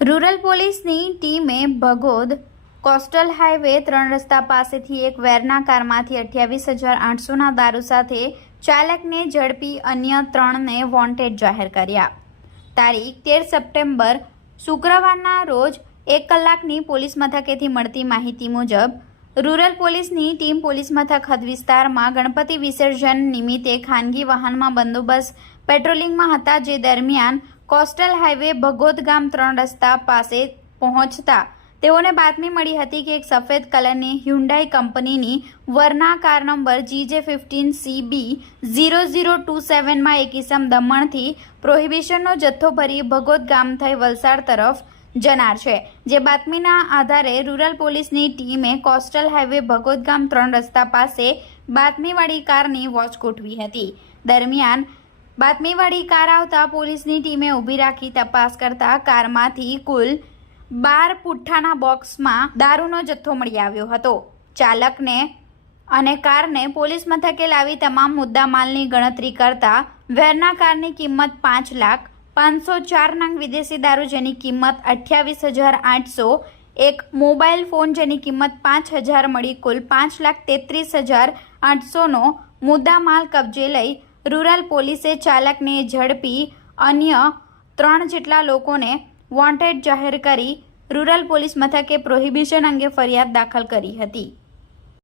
Rural પોલીસની ટીમે ભગોદ coastal highway 3 રસ્તા પાસેથી એક વેરના કારમાંથી 28,800ના દારૂ સાથે ચાલકને ઝડપી અન્ય 3ને વોન્ટેડ જાહેર કર્યા। તારીખ 13 સપ્ટેમ્બર શુક્રવારના રોજ 1 કલાકની પોલીસ મથકેથી મળતી માહિતી મુજબ રૂરલ પોલીસની ટીમ પોલીસ મથક હદ વિસ્તારમાં ગણપતિ વિસર્જન નિમિત્તે ખાનગી વાહનમાં બંદોબસ્ત પેટ્રોલિંગમાં હતા, જે દરમિયાન કોસ્ટલ હાઈવે ભગોદ ગામ 3 રસ્તા પાસે પહોંચતા તેઓને બાતમી મળી હતી કે એક સફેદ કલરની હ્યુન્ડાઈ કંપનીની વરના કાર નંબર GJ15CB0027માં એક ઇસમ દમણથી પ્રોહિબિશનનો જથ્થો ભરી ભગોદ ગામ થઈ વલસાડ તરફ જનાર છે, જે બાતમીના આધારે રૂરલ પોલીસની ટીમે કોસ્ટલ હાઈવે ભગોદ ગામ 3 રસ્તા પાસે બાતમીવાળી કારની વોચ ગોઠવી હતી। દરમિયાન બાતમીવાળી કાર આવતા પોલીસની ટીમે ઊભી રાખી તપાસ કરતા કારમાંથી કુલ 12 પુઠ્ઠાના બોક્સમાં દારૂનો જથ્થો મળી આવ્યો હતો। ચાલકને અને કારને પોલીસ મથકે લાવી તમામ મુદ્દામાલની ગણતરી કરતા વેરના કારની કિંમત 5,05,004 નંગ વિદેશી દારૂ જેની કિંમત 28,800, એક મોબાઈલ ફોન જેની કિંમત 5,000 મળી કુલ 5,33,800નો મુદ્દામાલ કબજે લઈ રૂરલ પોલીસે ચાલકને ઝડપી અન્ય 3 જેટલા લોકોને વોન્ટેડ જાહેર કરી રૂરલ પોલીસ મથકે પ્રોહિબિશન અંગે ફરિયાદ દાખલ કરી હતી।